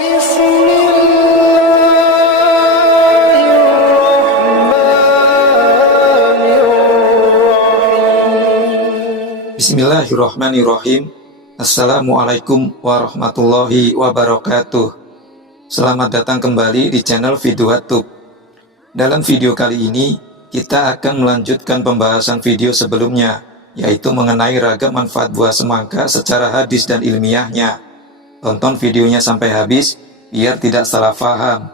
Bismillahirrahmanirrahim. Assalamualaikum warahmatullahi wabarakatuh. Selamat datang kembali di channel ViduaTube. Dalam video kali ini, kita akan melanjutkan pembahasan video sebelumnya, yaitu mengenai ragam manfaat buah semangka secara hadis dan ilmiahnya. Tonton videonya sampai habis, biar tidak salah faham.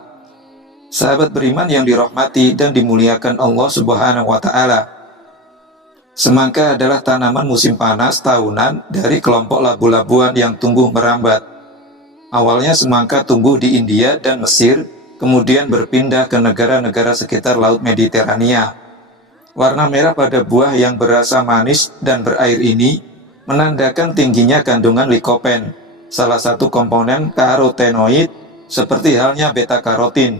Sahabat beriman yang dirahmati dan dimuliakan Allah Subhanahu wa Ta'ala, semangka adalah tanaman musim panas tahunan dari kelompok labu-labuan yang tumbuh merambat. Awalnya semangka tumbuh di India dan Mesir, kemudian berpindah ke negara-negara sekitar Laut Mediterania. Warna merah pada buah yang berasa manis dan berair ini menandakan tingginya kandungan likopen, salah satu komponen karotenoid seperti halnya beta-karotin.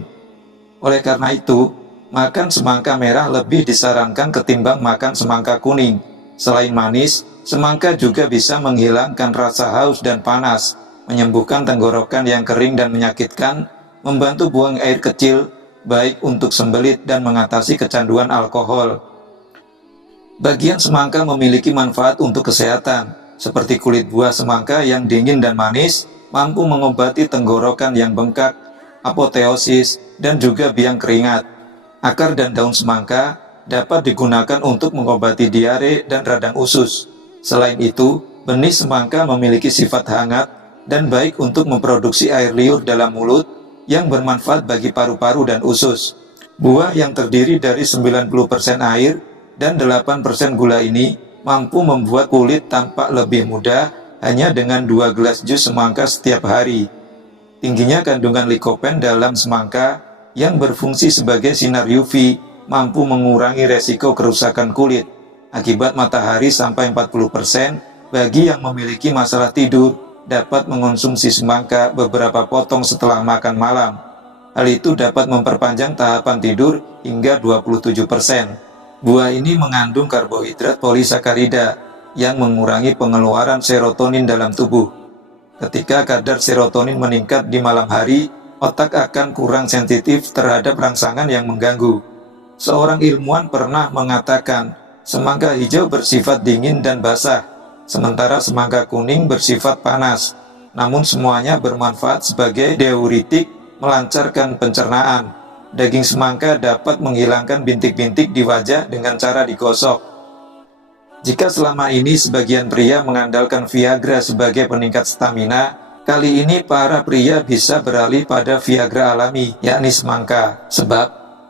Oleh karena itu, makan semangka merah lebih disarankan ketimbang makan semangka kuning. Selain manis, semangka juga bisa menghilangkan rasa haus dan panas, menyembuhkan tenggorokan yang kering dan menyakitkan, membantu buang air kecil, baik untuk sembelit dan mengatasi kecanduan alkohol. Bagian semangka memiliki manfaat untuk kesehatan, seperti kulit buah semangka yang dingin dan manis, mampu mengobati tenggorokan yang bengkak, apoteosis, dan juga biang keringat. Akar dan daun semangka dapat digunakan untuk mengobati diare dan radang usus. Selain itu, benih semangka memiliki sifat hangat dan baik untuk memproduksi air liur dalam mulut yang bermanfaat bagi paru-paru dan usus. Buah yang terdiri dari 90% air dan 8% gula ini mampu membuat kulit tampak lebih muda hanya dengan 2 gelas jus semangka setiap hari. Tingginya kandungan likopen dalam semangka yang berfungsi sebagai sinar UV mampu mengurangi resiko kerusakan kulit akibat matahari sampai 40%. Bagi yang memiliki masalah tidur, dapat mengonsumsi semangka beberapa potong setelah makan malam. Hal itu dapat memperpanjang tahapan tidur hingga 27%. Buah ini mengandung karbohidrat polisakarida yang mengurangi pengeluaran serotonin dalam tubuh. Ketika kadar serotonin meningkat di malam hari, otak akan kurang sensitif terhadap rangsangan yang mengganggu. Seorang ilmuwan pernah mengatakan, semangka hijau bersifat dingin dan basah, sementara semangka kuning bersifat panas. Namun semuanya bermanfaat sebagai diuretik, melancarkan pencernaan. Daging semangka dapat menghilangkan bintik-bintik di wajah dengan cara digosok. Jika selama ini sebagian pria mengandalkan Viagra sebagai peningkat stamina, kali ini para pria bisa beralih pada Viagra alami, yakni semangka. Sebab,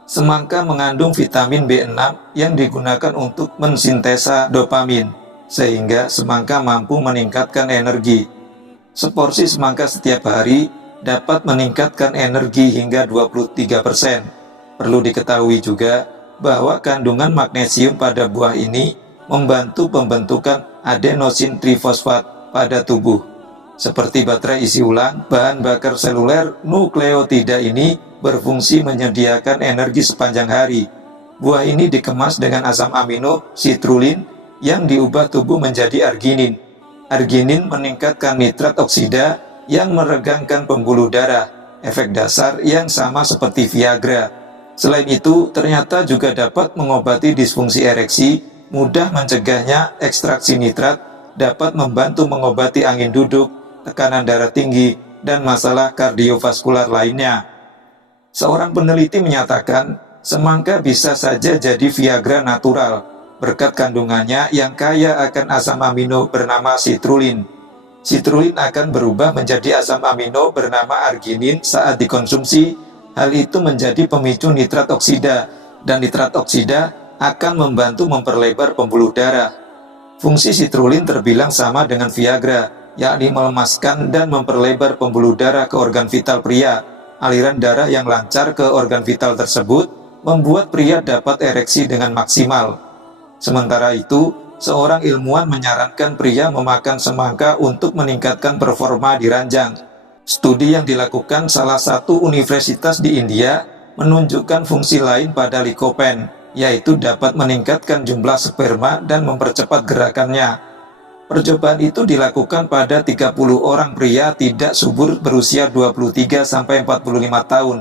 semangka mengandung vitamin B6 yang digunakan untuk mensintesa dopamin, sehingga semangka mampu meningkatkan energi. Seporsi semangka setiap hari dapat meningkatkan energi hingga 23%. Perlu diketahui juga bahwa kandungan magnesium pada buah ini membantu pembentukan adenosin trifosfat pada tubuh. Seperti baterai isi ulang, bahan bakar seluler nukleotida ini berfungsi menyediakan energi sepanjang hari. Buah ini dikemas dengan asam amino citrulline yang diubah tubuh menjadi arginin. Arginin meningkatkan nitrat oksida yang meregangkan pembuluh darah, efek dasar yang sama seperti Viagra. Selain itu, ternyata juga dapat mengobati disfungsi ereksi, mudah mencegahnya ekstraksi nitrat, dapat membantu mengobati angin duduk, tekanan darah tinggi, dan masalah kardiovaskular lainnya. Seorang peneliti menyatakan, semangka bisa saja jadi Viagra natural, berkat kandungannya yang kaya akan asam amino bernama citrulline. Citrulline akan berubah menjadi asam amino bernama arginin saat dikonsumsi. Hal itu menjadi pemicu nitrat oksida, dan nitrat oksida akan membantu memperlebar pembuluh darah. Fungsi citrulline terbilang sama dengan Viagra, yakni melemaskan dan memperlebar pembuluh darah ke organ vital pria. Aliran darah yang lancar ke organ vital tersebut membuat pria dapat ereksi dengan maksimal. Sementara itu, seorang ilmuwan menyarankan pria memakan semangka untuk meningkatkan performa di ranjang. Studi yang dilakukan salah satu universitas di India menunjukkan fungsi lain pada likopen, yaitu dapat meningkatkan jumlah sperma dan mempercepat gerakannya. Percobaan itu dilakukan pada 30 orang pria tidak subur berusia 23-45 tahun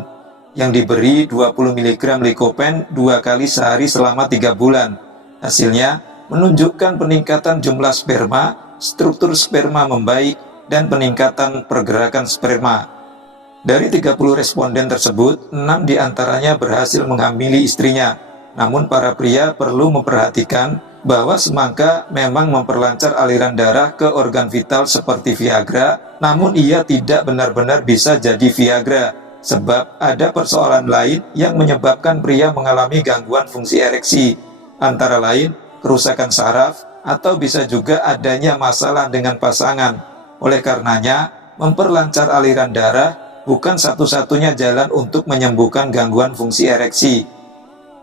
yang diberi 20 mg likopen 2 kali sehari selama 3 bulan. Hasilnya menunjukkan peningkatan jumlah sperma, struktur sperma membaik, dan peningkatan pergerakan sperma. Dari 30 responden tersebut, 6 diantaranya berhasil menghamili istrinya. Namun para pria perlu memperhatikan bahwa semangka memang memperlancar aliran darah ke organ vital seperti Viagra, namun ia tidak benar-benar bisa jadi Viagra, sebab ada persoalan lain yang menyebabkan pria mengalami gangguan fungsi ereksi, antara lain kerusakan saraf, atau bisa juga adanya masalah dengan pasangan. Oleh karenanya, memperlancar aliran darah bukan satu-satunya jalan untuk menyembuhkan gangguan fungsi ereksi.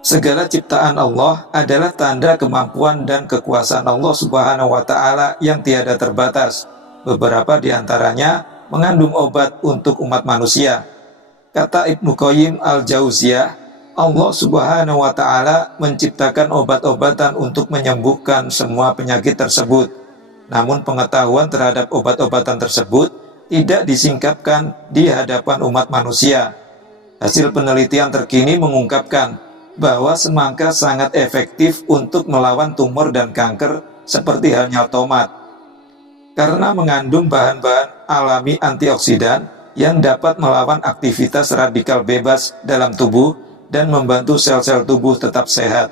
Segala ciptaan Allah adalah tanda kemampuan dan kekuasaan Allah Subhanahu wa Ta'ala yang tiada terbatas. Beberapa di antaranya mengandung obat untuk umat manusia. Kata Ibnu Qayyim al-Jauziyah, Allah Subhanahu wa Ta'ala menciptakan obat-obatan untuk menyembuhkan semua penyakit tersebut. Namun pengetahuan terhadap obat-obatan tersebut tidak disingkapkan di hadapan umat manusia. Hasil penelitian terkini mengungkapkan bahwa semangka sangat efektif untuk melawan tumor dan kanker seperti halnya tomat, karena mengandung bahan-bahan alami antioksidan yang dapat melawan aktivitas radikal bebas dalam tubuh dan membantu sel-sel tubuh tetap sehat.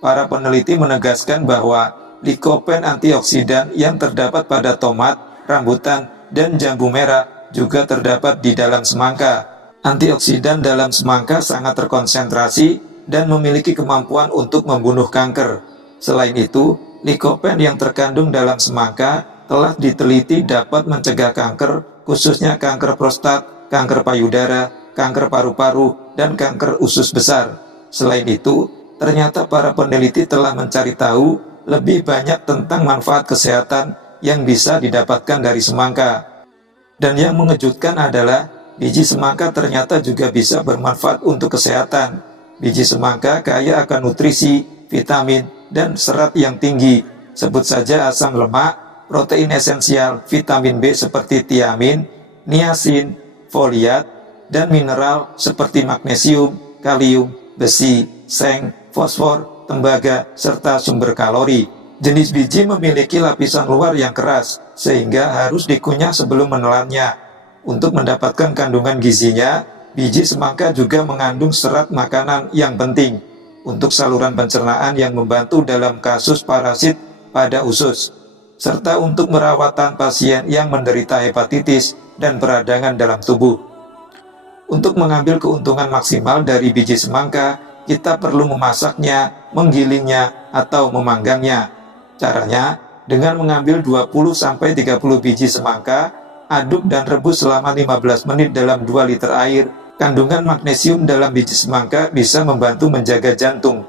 Para peneliti menegaskan bahwa likopen antioksidan yang terdapat pada tomat, rambutan, dan jambu merah juga terdapat di dalam semangka. Antioksidan dalam semangka sangat terkonsentrasi dan memiliki kemampuan untuk membunuh kanker. Selain itu, likopen yang terkandung dalam semangka telah diteliti dapat mencegah kanker, khususnya kanker prostat, kanker payudara, kanker paru-paru, dan kanker usus besar. Selain itu, ternyata para peneliti telah mencari tahu lebih banyak tentang manfaat kesehatan yang bisa didapatkan dari semangka. Dan yang mengejutkan adalah biji semangka ternyata juga bisa bermanfaat untuk kesehatan. Biji semangka kaya akan nutrisi, vitamin, dan serat yang tinggi. Sebut saja asam lemak, protein esensial, vitamin B seperti tiamin, niacin, foliat, dan mineral seperti magnesium, kalium, besi, seng, fosfor, tembaga, serta sumber kalori. Jenis biji memiliki lapisan luar yang keras, sehingga harus dikunyah sebelum menelannya. Untuk mendapatkan kandungan gizinya, biji semangka juga mengandung serat makanan yang penting untuk saluran pencernaan yang membantu dalam kasus parasit pada usus, serta untuk merawatan pasien yang menderita hepatitis dan peradangan dalam tubuh. Untuk mengambil keuntungan maksimal dari biji semangka, kita perlu memasaknya, menggilingnya, atau memanggangnya. Caranya, dengan mengambil 20-30 biji semangka, aduk dan rebus selama 15 menit dalam 2 liter air. Kandungan magnesium dalam biji semangka bisa membantu menjaga jantung.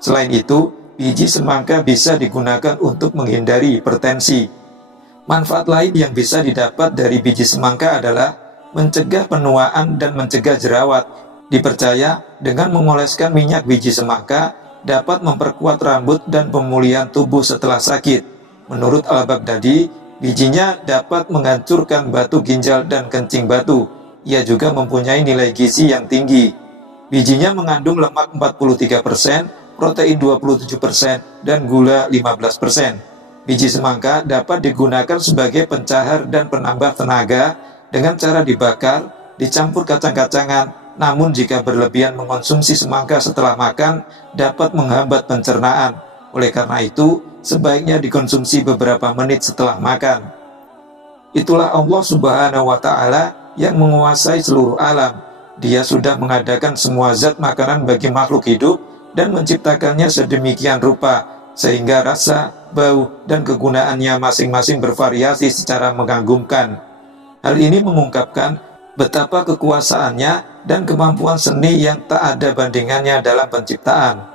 Selain itu, biji semangka bisa digunakan untuk menghindari hipertensi. Manfaat lain yang bisa didapat dari biji semangka adalah mencegah penuaan dan mencegah jerawat. Dipercaya dengan mengoleskan minyak biji semangka dapat memperkuat rambut dan pemulihan tubuh setelah sakit. Menurut Al-Baghdadi, bijinya dapat menghancurkan batu ginjal dan kencing batu. Ia juga mempunyai nilai gizi yang tinggi. Bijinya mengandung lemak 43%, protein 27%, dan gula 15%. Biji semangka dapat digunakan sebagai pencahar dan penambah tenaga dengan cara dibakar, dicampur kacang-kacangan. Namun jika berlebihan mengonsumsi semangka setelah makan dapat menghambat pencernaan. Oleh karena itu, sebaiknya dikonsumsi beberapa menit setelah makan. Itulah Allah Subhanahu wa Ta'ala yang menguasai seluruh alam. Dia sudah mengadakan semua zat makanan bagi makhluk hidup dan menciptakannya sedemikian rupa, sehingga rasa, bau, dan kegunaannya masing-masing bervariasi secara mengagumkan. Hal ini mengungkapkan betapa kekuasaannya dan kemampuan seni yang tak ada bandingannya dalam penciptaan.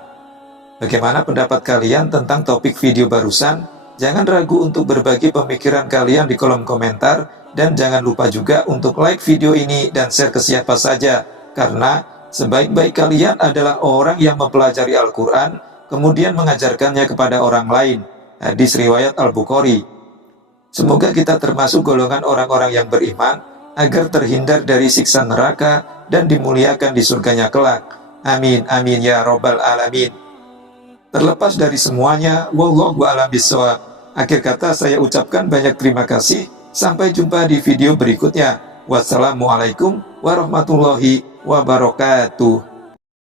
Bagaimana pendapat kalian tentang topik video barusan? Jangan ragu untuk berbagi pemikiran kalian di kolom komentar, dan jangan lupa juga untuk like video ini dan share ke siapa saja, karena sebaik-baik kalian adalah orang yang mempelajari Al-Quran, kemudian mengajarkannya kepada orang lain. Hadis riwayat Al-Bukhari. Semoga kita termasuk golongan orang-orang yang beriman, agar terhindar dari siksa neraka dan dimuliakan di surganya kelak. Amin, amin ya robbal alamin. Terlepas dari semuanya, wallahu a'lam bishawab. Akhir kata saya ucapkan banyak terima kasih. Sampai jumpa di video berikutnya. Wassalamualaikum warahmatullahi wabarakatuh.